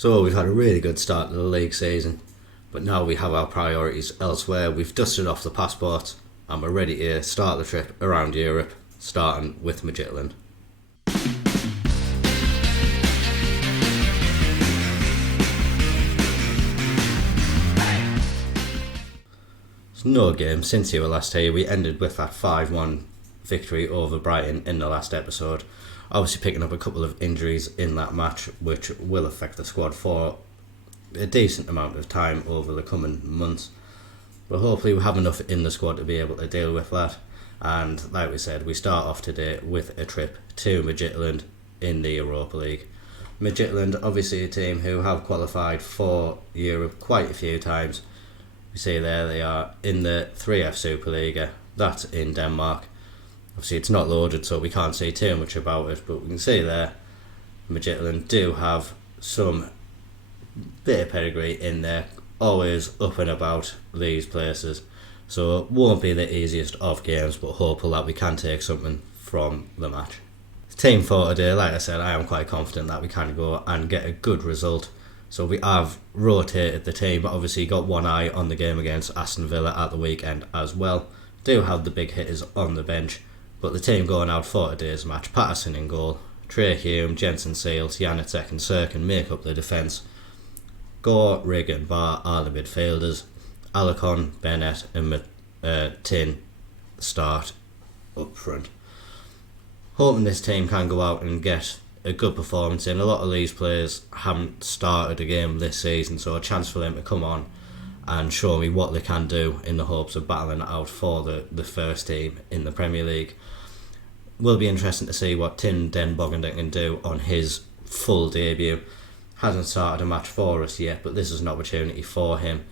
So we've had a really good start to the league season, but now we have our priorities elsewhere. We've dusted off the passports and we're ready to start the trip around Europe, starting with Midtjylland. It's no game since you were last here. We ended with that 5-1 victory over Brighton in the last episode. Obviously picking up a couple of injuries in that match, which will affect the squad for a decent amount of time over the coming months. But hopefully we have enough in the squad to be able to deal with that. And like we said, we start off today with a trip to Midtjylland in the Europa League. Midtjylland, obviously a team who have qualified for Europe quite a few times. We see there they are in the 3F Superliga, that's in Denmark. Obviously it's not loaded so we can't say too much about it, but we can see there Midtjylland do have some bit of pedigree in there, always up and about these places. So it won't be the easiest of games, but hopeful that we can take something from the match. Team for today, like I said, I am quite confident that we can go and get a good result. So we have rotated the team, but obviously got one eye on the game against Aston Villa at the weekend as well. Do have the big hitters on the bench, but the team going out for today's match: Patterson in goal, Trey Hume, Jensen Seals, Janacek and Sirkin make up the defence. Gore, Rigg and Barr are the midfielders. Alarcon, Bennett and Tin start up front. Hoping this team can go out and get a good performance in. A lot of these players haven't started a game this season, so a chance for them to come on and show me what they can do in the hopes of battling it out for the first team in the Premier League. Will be interesting to see what Tin Den Boggenden can do on his full debut. Hasn't started a match for us yet, but this is an opportunity for him.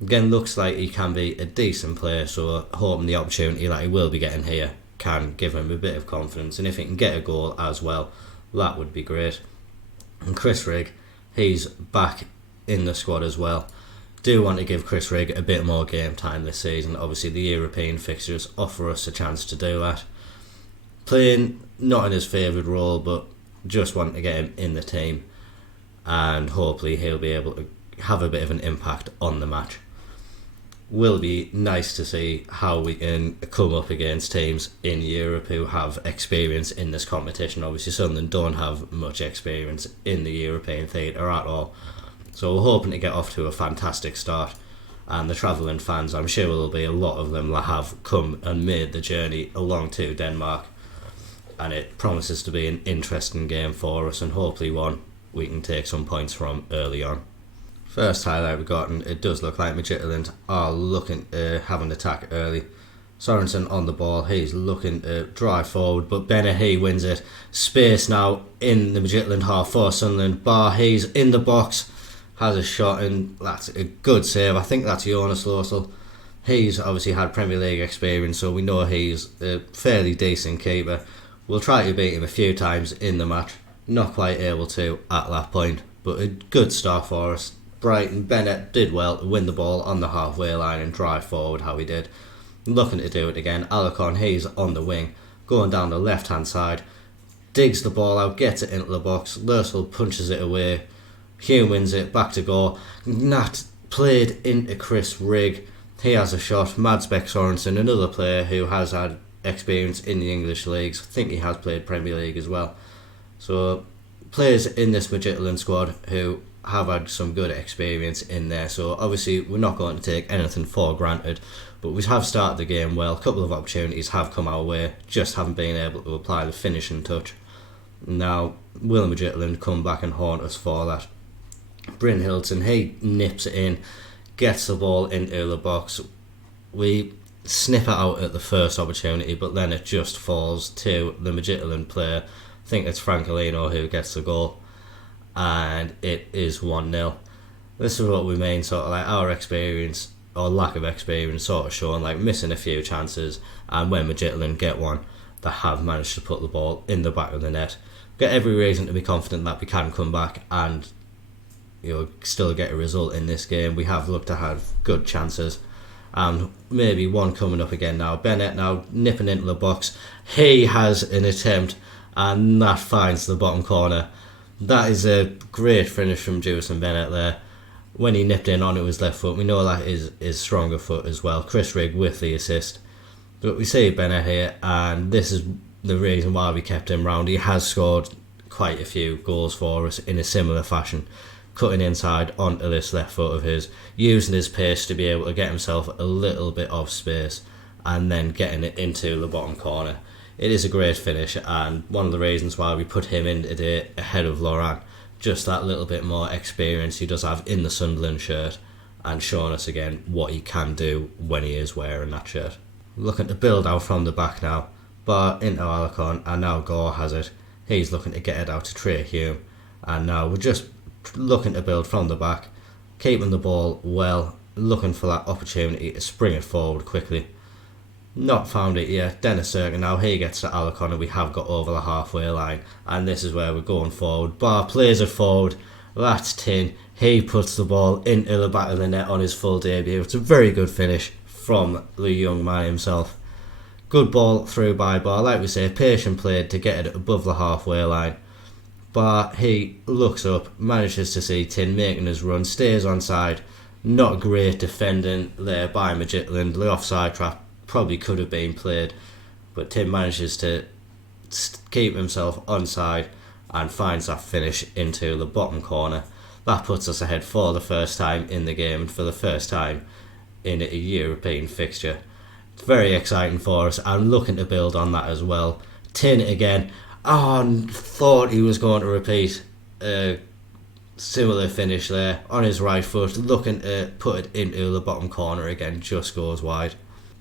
Again, looks like he can be a decent player, so hoping the opportunity that he will be getting here can give him a bit of confidence, and if he can get a goal as well, that would be great. And Chris Rigg, he's back in the squad as well. Do want to give Chris Rigg a bit more game time this season. Obviously the European fixtures offer us a chance to do that. Playing not in his favoured role, but just want to get him in the team, and hopefully he'll be able to have a bit of an impact on the match. Will be nice to see how we can come up against teams in Europe who have experience in this competition. Obviously Sunderland don't have much experience in the European theatre at all, so we're hoping to get off to a fantastic start. And the travelling fans, I'm sure there'll be a lot of them that have come and made the journey along to Denmark, and it promises to be an interesting game for us, and hopefully one we can take some points from early on. First highlight we got, and it does look like Midtjylland are looking to have an attack early. Sorensen on the ball, he's looking to drive forward, but Bennett, he wins it. Space now in the Midtjylland half for Sunderland. Barr, he's in the box, has a shot, and that's a good save. I think that's Jonas Lorsel. He's obviously had Premier League experience, so we know he's a fairly decent keeper. We'll try to beat him a few times in the match. Not quite able to at that point, but a good start for us. Brighton, Bennett did well to win the ball on the halfway line and drive forward how he did. Looking to do it again. Alarcon, he's on the wing, going down the left hand side, digs the ball out, gets it into the box. Lursel punches it away. Hume wins it, back to goal. Nat played into Chris Rigg. He has a shot. Madsbæk Sorensen, another player who has had experience in the English leagues. I think he has played Premier League as well. So players in this Midtjylland squad who have had some good experience in there, so obviously we're not going to take anything for granted, but we have started the game well. A couple of opportunities have come our way, just haven't been able to apply the finishing touch. Now will Midtjylland come back and haunt us for that? Bryn Hilton, he nips it in, gets the ball into the box. We snip it out at the first opportunity, but then it just falls to the Midtjylland player. I think it's Francolino who gets the goal, and it is 1-0. This is what we mean, sort of like our experience or lack of experience sort of showing, like missing a few chances, and when Midtjylland get one, they have managed to put the ball in the back of the net. Got every reason to be confident that we can come back and still get a result in this game. We have looked to have good chances, and maybe one coming up again now. Bennett now nipping into the box. He has an attempt, and that finds the bottom corner. That is a great finish from Jewison Bennett there. When he nipped in on it with his left foot, we know that is his stronger foot as well. Chris Rigg with the assist. But we see Bennett here, and this is the reason why we kept him round. He has scored quite a few goals for us in a similar fashion, cutting inside onto this left foot of his, using his pace to be able to get himself a little bit of space and then getting it into the bottom corner. It is a great finish, and one of the reasons why we put him in today ahead of Laurent. Just that little bit more experience he does have in the Sunderland shirt, and showing us again what he can do when he is wearing that shirt. Looking to build out from the back now, but into Alarcon, and now Gore has it. He's looking to get it out to Trey Hume, and now we're just looking to build from the back, keeping the ball well, looking for that opportunity to spring it forward quickly. Not found it yet. Dennis Cirkin now, he gets to Alarcon, and we have got over the halfway line, and this is where we're going forward. Bar plays it forward, that's Tin, he puts the ball into the back of the net on his full debut. It's a very good finish from the young man himself. Good ball through by Bar, like we say, patient played to get it above the halfway line. Bar, he looks up, manages to see Tin making his run, stays onside. Not great defending there by Midtjylland. The offside trap probably could have been played, but Tim manages to keep himself onside and finds that finish into the bottom corner. That puts us ahead for the first time in the game and for the first time in a European fixture. It's very exciting for us and looking to build on that as well. Tin again, thought he was going to repeat a similar finish there on his right foot, looking to put it into the bottom corner again, just goes wide.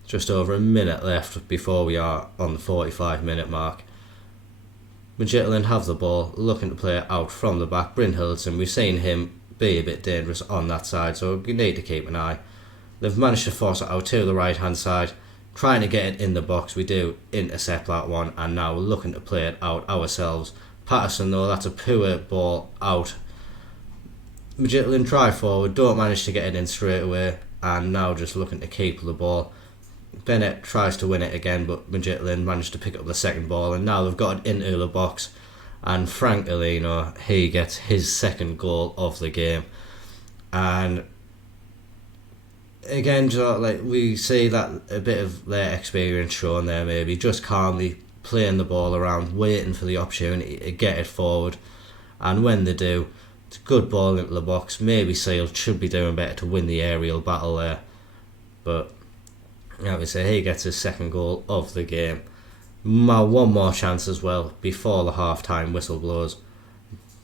Just over a minute left before we are on the 45-minute mark. Midtjylland have the ball, looking to play it out from the back. Bryn Hildson, we've seen him be a bit dangerous on that side, so you need to keep an eye. They've managed to force it out to the right-hand side, trying to get it in the box. We do intercept that one, and now we're looking to play it out ourselves. Patterson, though, that's a poor ball out. Midtjylland try forward, don't manage to get it in straight away, and now just looking to keep the ball. Bennett tries to win it again, but Midtjylland managed to pick up the second ball, and now they've got it into the box, and Frank Alino, he gets his second goal of the game. And again, we see that a bit of their experience shown there, maybe just calmly playing the ball around, waiting for the opportunity to get it forward, and when they do, it's a good ball into the box. Maybe Sealed should be doing better to win the aerial battle there, but like we say, he gets his second goal of the game. One more chance as well before the half-time whistle blows.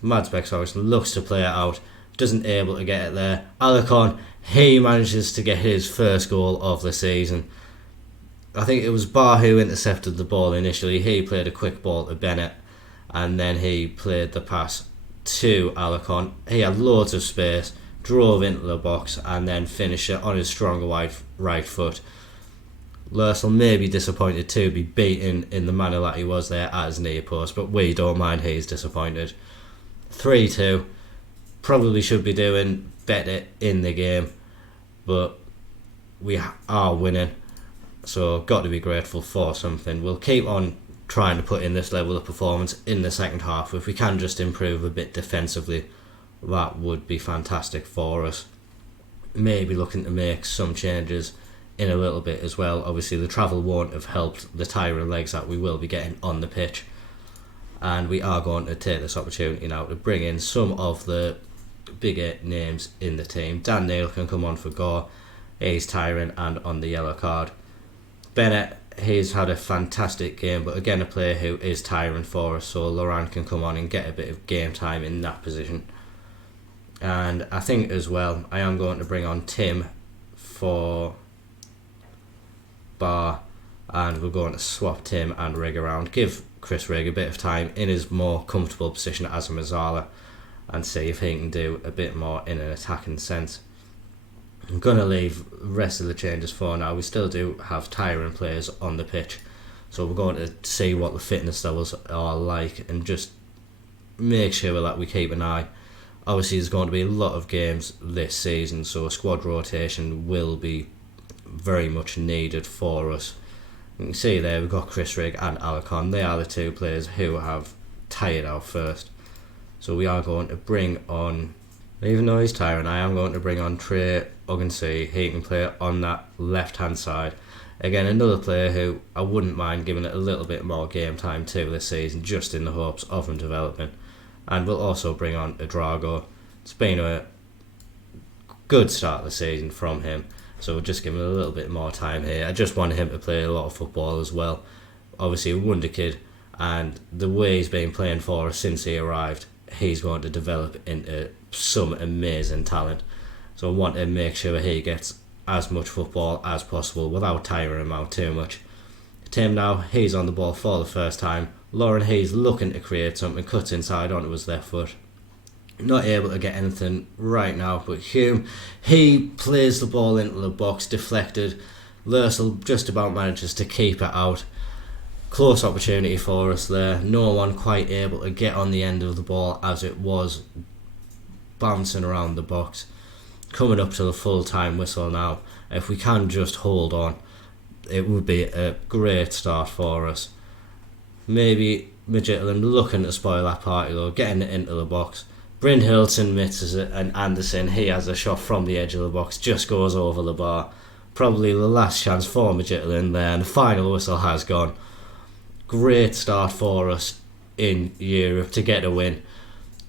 Mads Bæk looks to play it out, doesn't able to get it there. Alarcon, he manages to get his first goal of the season. I think it was Bar who intercepted the ball initially. He played a quick ball to Bennett, and then he played the pass to Alarcon. He had loads of space, drove into the box, and then finished it on his stronger right foot. Lursel may be disappointed to be beaten in the manner that he was there at his near post, but we don't mind, he's disappointed. 3-2, probably should be doing better in the game, but we are winning, so got to be grateful for something. We'll keep on trying to put in this level of performance in the second half. If we can just improve a bit defensively, that would be fantastic for us. Maybe looking to make some changes in a little bit as well. Obviously the travel won't have helped the tiring legs that we will be getting on the pitch, and we are going to take this opportunity now to bring in some of the bigger names in the team. Dan Neil can come on for Gore, he's tiring and on the yellow card. Bennett, he's had a fantastic game, but again a player who is tiring for us, so Laurent can come on and get a bit of game time in that position. And I think as well I am going to bring on Tim for Bar, and we're going to swap Tim and Rigg around, give Chris Rigg a bit of time in his more comfortable position as a Mazzala, and see if he can do a bit more in an attacking sense. I'm going to leave the rest of the changes for now. We still do have tiring players on the pitch, so we're going to see what the fitness levels are like and just make sure that we keep an eye. Obviously there's going to be a lot of games this season, so squad rotation will be very much needed for us. You can see there we've got Chris Rigg and Alarcon. They are the two players who have tired out first, So we are going to bring on, even though he's tiring, I am going to bring on Trey Ugansey. He can play on that left hand side. Again, another player who I wouldn't mind giving it a little bit more game time to this season, just in the hopes of him developing. And we'll also bring on Drago. It's been a good start of the season from him, so we'll just give him a little bit more time here. I just want him to play a lot of football as well. Obviously a wonder kid, and the way he's been playing for us since he arrived, he's going to develop into some amazing talent. So I want to make sure he gets as much football as possible without tiring him out too much. Tim now, he's on the ball for the first time. Lauren Hayes looking to create something, cuts inside onto his left foot. Not able to get anything right now, but Hume, he plays the ball into the box, deflected. Lursel just about manages to keep it out. Close opportunity for us there. No one quite able to get on the end of the ball as it was bouncing around the box. Coming up to the full-time whistle now. If we can just hold on, it would be a great start for us. Maybe Midtjylland looking to spoil that party though, getting it into the box. Bryn Hilton misses it, and Anderson, he has a shot from the edge of the box, just goes over the bar. Probably the last chance for Midtjylland there, and the final whistle has gone. Great start for us in Europe to get a win.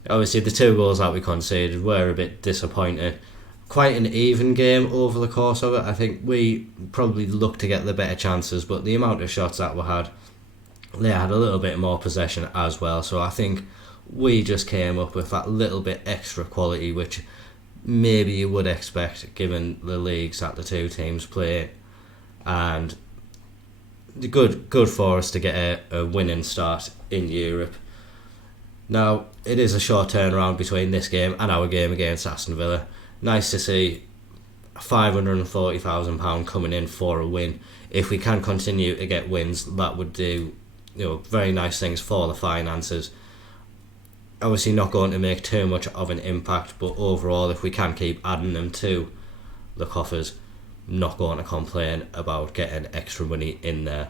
Obviously the 2 goals that we conceded were a bit disappointing. Quite an even game over the course of it. I think we probably looked to get the better chances, but the amount of shots that we had, they had a little bit more possession as well. So I think we just came up with that little bit extra quality, which maybe you would expect given the leagues that the 2 teams play. And good for us to get a winning start in Europe. Now, it is a short turnaround between this game and our game against Aston Villa. Nice to see £540,000 coming in for a win. If we can continue to get wins, that would do very nice things for the finances. Obviously not going to make too much of an impact, but overall if we can keep adding them to the coffers, not going to complain about getting extra money in there.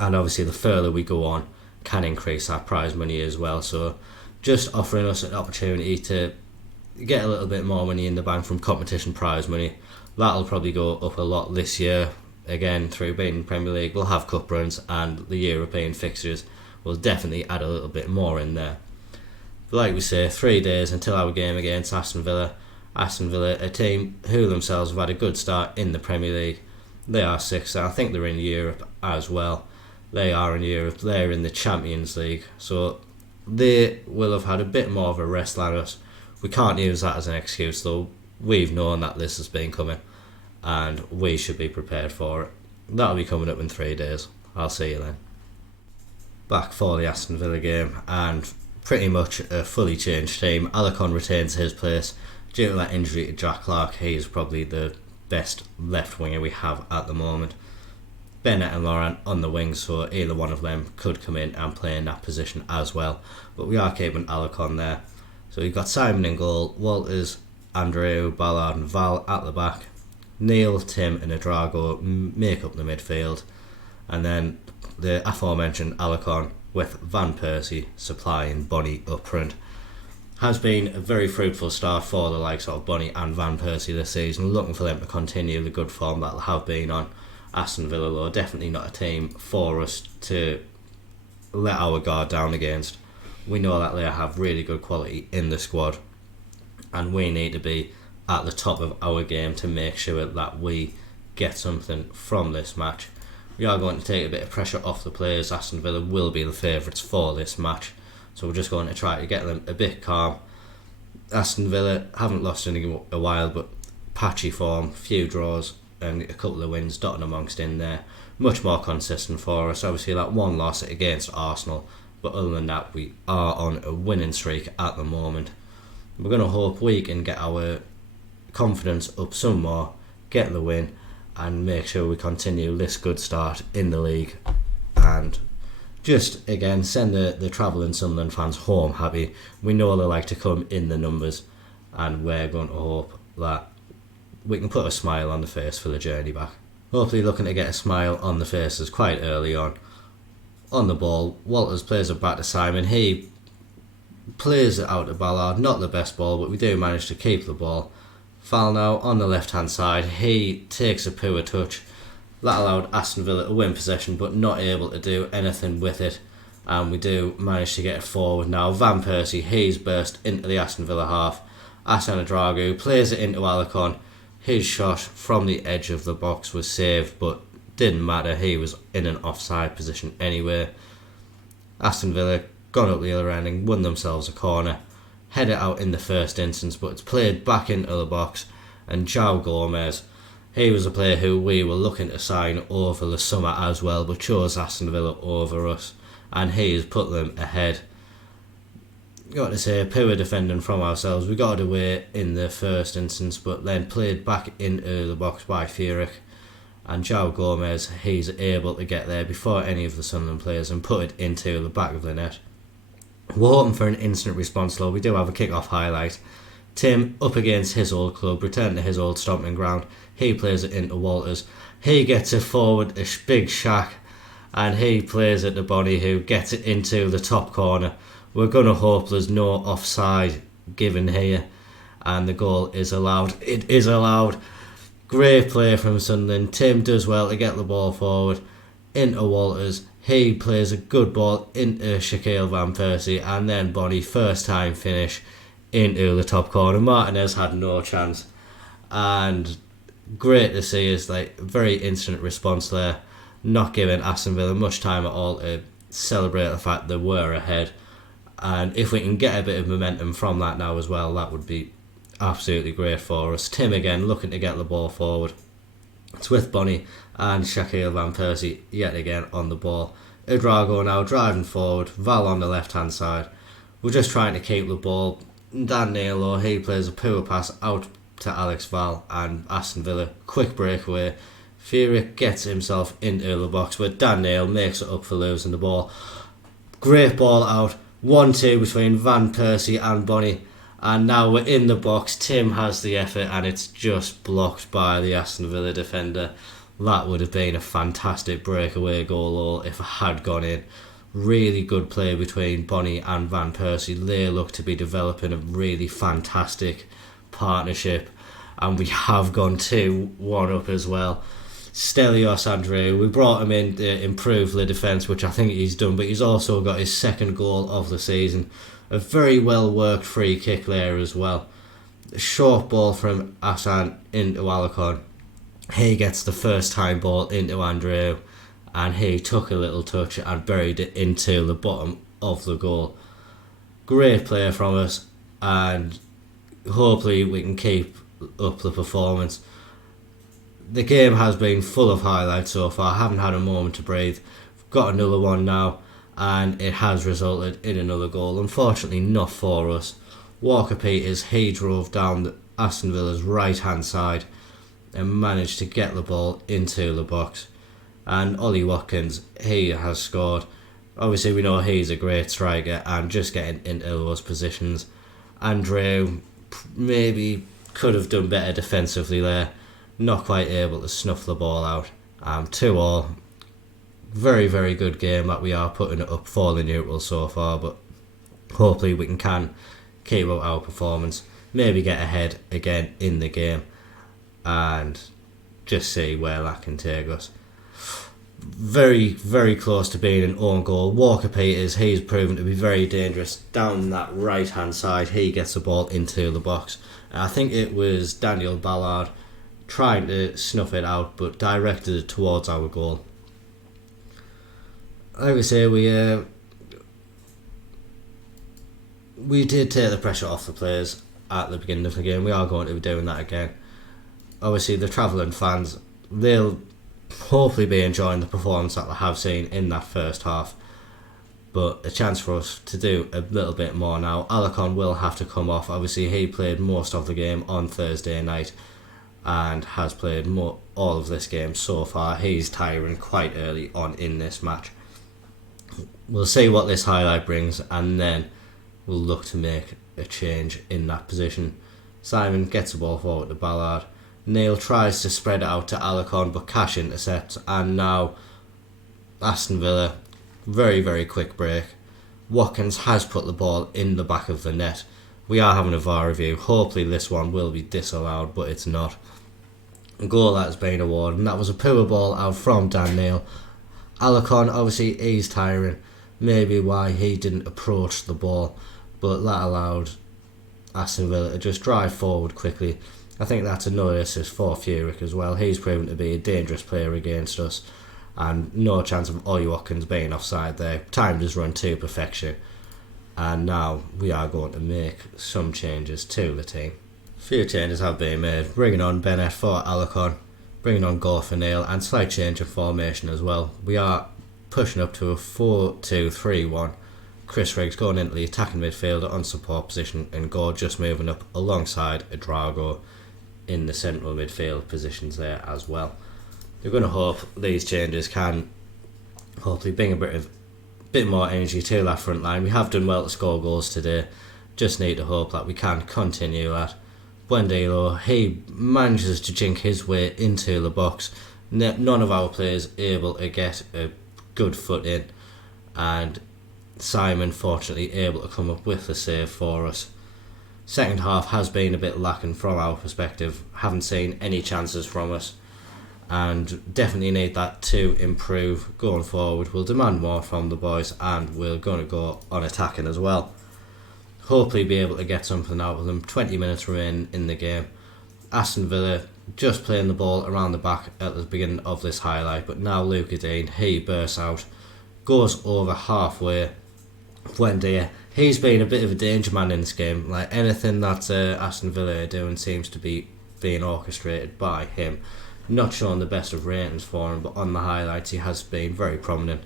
And obviously the further we go on can increase our prize money as well, so just offering us an opportunity to get a little bit more money in the bank from competition prize money. That'll probably go up a lot this year. Again, through being in Premier League, we'll have cup runs and the European fixtures will definitely add a little bit more in there. But like we say, 3 days until our game against Aston Villa. Aston Villa, a team who themselves have had a good start in the Premier League. They are 6th, I think they're in Europe as well. They are in Europe, they're in the Champions League, so they will have had a bit more of a rest than us. We can't use that as an excuse though. We've known that this has been coming and we should be prepared for it. That'll be coming up in 3 days. I'll see you then. Back for the Aston Villa game, and pretty much a fully changed team. Alarcon retains his place due to that injury to Jack Clark. He's probably the best left winger we have at the moment. Bennett and Laurent on the wings, so either one of them could come in and play in that position as well. But we are keeping Alarcon there. So you've got Simon in goal, Walters, Andreu, Ballard and Val at the back. Neil, Tim and Adrago make up the midfield. And then the aforementioned Alarcon with Van Persie supplying Bonnie up front. Has been a very fruitful start for the likes of Bonnie and Van Persie this season. Looking for them to continue the good form that they have been on. Aston Villa though, definitely not a team for us to let our guard down against. We know that they have really good quality in the squad, and we need to be at the top of our game to make sure that we get something from this match. We are going to take a bit of pressure off the players. Aston Villa will be the favourites for this match, so we're just going to try to get them a bit calm. Aston Villa haven't lost in a while, but patchy form, few draws and a couple of wins dotted amongst in there. Much more consistent for us. Obviously that one loss against Arsenal, but other than that we are on a winning streak at the moment. We're going to hope we can get our confidence up some more, get the win and make sure we continue this good start in the league, and just again send the travelling Sunderland fans home happy. We know they like to come in the numbers, and we're going to hope that we can put a smile on the face for the journey back. Hopefully looking to get a smile on the faces quite early on. On the ball, Walters plays it back to Simon. He plays it out to Ballard, not the best ball, but we do manage to keep the ball. Foul now on the left hand side, he takes a poor touch. That allowed Aston Villa to win possession, but not able to do anything with it. And we do manage to get it forward now. Van Persie, he's burst into the Aston Villa half. Asana Dragu plays it into Alarcon. His shot from the edge of the box was saved, but didn't matter, he was in an offside position anyway. Aston Villa gone up the other end and won themselves a corner. Head it out in the first instance, but it's played back into the box, and João Gomez, he was a player who we were looking to sign over the summer as well, but chose Aston Villa over us, and he has put them ahead. Got to say, poor defending from ourselves. We got it away in the first instance, but then played back into the box by FIXTURE, and João Gomez, he's able to get there before any of the Sunderland players and put it into the back of the net. We're hoping for an instant response though. We do have a kick-off highlight. Tim up against his old club, returning to his old stomping ground. He plays it into Walters. He gets it forward, a big shack, and he plays it to Bonnie, who gets it into the top corner. We're going to hope there's no offside given here, and the goal is allowed. It is allowed. Great play from Sunderland. Tim does well to get the ball forward into Walters. He plays a good ball into Shaquille Van Persie, and then Bonnie, first time finish into the top corner. Martinez had no chance, and great to see is like very instant response there, not giving Aston Villa much time at all to celebrate the fact they were ahead. And if we can get a bit of momentum from that now as well, that would be absolutely great for us. Tim again looking to get the ball forward. It's with Bonnie and Shaquille Van Persie yet again on the ball. Udrago now driving forward, Val on the left hand side. We're just trying to keep the ball. Dan Neil, he plays a poor pass out to Alex Val, and Aston Villa quick breakaway. FIXTURE gets himself into the box, but Dan Neil makes it up for losing the ball. Great ball out, 1-2 between Van Persie and Bonnie, and now we're in the box. Tim has the effort and it's just blocked by the Aston Villa defender. That would have been a fantastic breakaway goal if it had gone in. Really good play between Bonnie and Van Persie. They look to be developing a really fantastic partnership, and we have gone 2-1 up as well. Stelios Andreu, we brought him in to improve the defence, which I think he's done, but he's also got his second goal of the season. A very well worked free kick there as well. A short ball from Asan into Alarcon. He gets the first time ball into Andreu, and he took a little touch and buried it into the bottom of the goal. Great play from us, and hopefully we can keep up the performance. The game has been full of highlights so far. I haven't had a moment to breathe. We've got another one now, and it has resulted in another goal. Unfortunately not for us. Walker Peters, he drove down the Aston Villa's right hand side and managed to get the ball into the box. And Ollie Watkins, he has scored. Obviously we know he's a great striker, and just getting into those positions. Andreu maybe could have done better defensively there. Not quite able to snuff the ball out. 2-2. Very, very good game that we are putting it up for the neutral so far, but hopefully we can keep up our performance, maybe get ahead again in the game, and just see where that can take us. Very, very close to being an own goal. Walker Peters, he's proven to be very dangerous down that right hand side. He gets the ball into the box. I think it was Daniel Ballard trying to snuff it out, but directed it towards our goal. Like we say, we did take the pressure off the players at the beginning of the game. We are going to be doing that again. Obviously the travelling fans, they'll hopefully be enjoying the performance that they have seen in that first half, but a chance for us to do a little bit more now. Alarcon will have to come off. Obviously he played most of the game on Thursday night and has played all of this game so far. He's tiring quite early on in this match. We'll see what this highlight brings, and then we'll look to make a change in that position. Simon gets the ball forward to Ballard. Neil tries to spread it out to Alarcon, but Cash intercepts, and now Aston Villa, very, very quick break. Watkins has put the ball in the back of the net. We are having a VAR review. Hopefully this one will be disallowed, but it's not. A goal that has been awarded, and that was a poor ball out from Dan Neil. Alarcon, obviously he's tiring, maybe why he didn't approach the ball, but that allowed Aston Villa to just drive forward quickly. I think that's another assist for Furyk as well. He's proven to be a dangerous player against us, and no chance of Ollie Watkins being offside there. Time just run to perfection, and now we are going to make some changes to the team. Few changes have been made, bringing on Bennett for Alarcon, bringing on Gore for Neil, and slight change of formation as well. We are pushing up to a 4-2-3-1. Chris Riggs going into the attacking midfielder on support position, and Gore just moving up alongside Drago in the central midfield positions there as well. We're going to hope these changes can hopefully bring a bit more energy to that front line. We have done well to score goals today, just need to hope that we can continue that. Buendia, he manages to jink his way into the box. None of our players able to get a good foot in, and Simon fortunately able to come up with the save for us. Second half has been a bit lacking from our perspective. Haven't seen any chances from us, and definitely need that to improve going forward. We'll demand more from the boys, and we're going to go on attacking as well. Hopefully be able to get something out of them. 20 minutes remain in the game. Aston Villa just playing the ball around the back at the beginning of this highlight, but now Luca Dean, he bursts out, goes over halfway. Buendia, he's been a bit of a danger man in this game. Like anything that Aston Villa are doing seems to be being orchestrated by him. Not showing the best of ratings for him, but on the highlights he has been very prominent.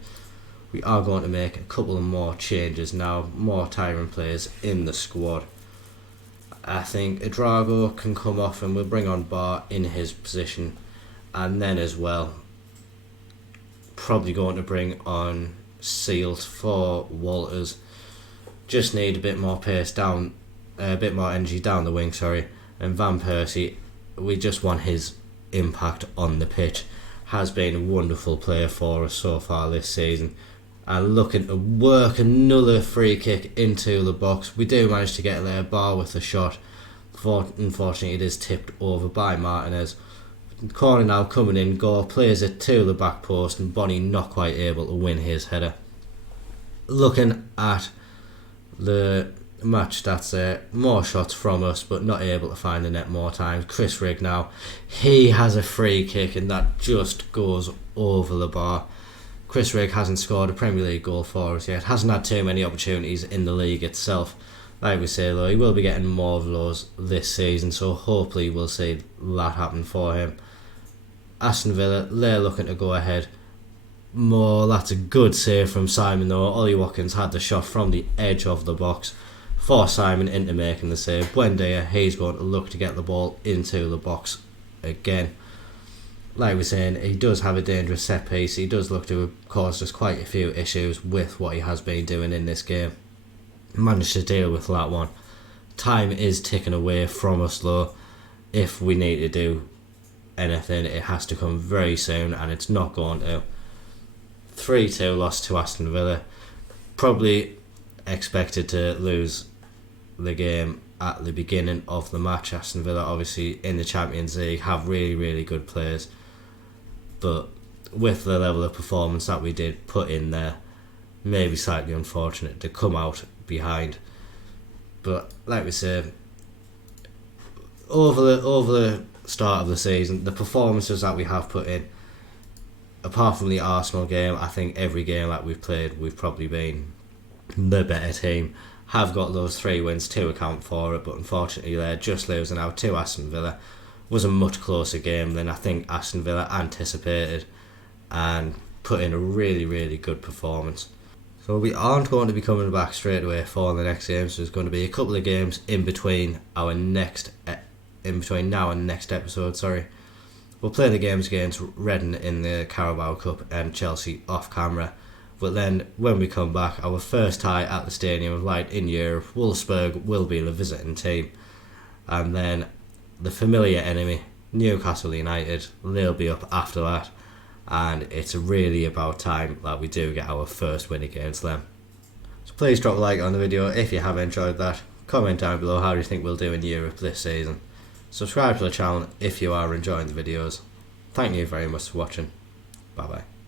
We are going to make a couple of more changes now, more tiring players in the squad. I think Drago can come off and we'll bring on Bar in his position, and then as well probably going to bring on Sealt for Walters. Just need a bit more pace down, a bit more energy down the wing, and Van Persie, we just want his impact on the pitch. Has been a wonderful player for us so far this season, and looking to work another free kick into the box. We do manage to get there, Bar with the shot. Unfortunately it is tipped over by Martinez. Corner now coming in, Gore plays it to the back post, and Bonnie not quite able to win his header. Looking at the match that's more shots from us but not able to find the net more times. Chris Rigg now, he has a free kick and that just goes over the bar. Chris Rigg hasn't scored a Premier League goal for us yet, hasn't had too many opportunities in the league itself. Like we say though, he will be getting more of those this season, so hopefully we'll see that happen for him. Aston Villa, they're looking to go ahead more. That's a good save from Simon though. Ollie Watkins had the shot from the edge of the box for Simon into making the save. Buendia, he's going to look to get the ball into the box again. Like we're saying, he does have a dangerous set piece. He does look to have caused us quite a few issues with what he has been doing in this game. Managed to deal with that one. Time is ticking away from us though. If we need to do anything, it has to come very soon, and it's not going to. 3-2 loss to Aston Villa. Probably expected to lose the game at the beginning of the match. Aston Villa obviously in the Champions League have really, really good players, but with the level of performance that we did put in there, maybe slightly unfortunate to come out behind. But like we said, over the start of the season, the performances that we have put in, apart from the Arsenal game, I think every game that we've played, we've probably been the better team. Have got those 3 wins to account for it, but unfortunately they're just losing out to Aston Villa. Was a much closer game than I think Aston Villa anticipated, and put in a really, really good performance. So we aren't going to be coming back straight away for the next game, so there's going to be a couple of games in between now and next episode. We'll play the games against Reading in the Carabao Cup and Chelsea off camera. But then when we come back, our first tie at the Stadium of Light in Europe, Wolfsburg will be the visiting team. And then the familiar enemy, Newcastle United, they'll be up after that. And it's really about time that we do get our first win against them. So please drop a like on the video if you have enjoyed that. Comment down below how you think we'll do in Europe this season. Subscribe to the channel if you are enjoying the videos. Thank you very much for watching. Bye bye.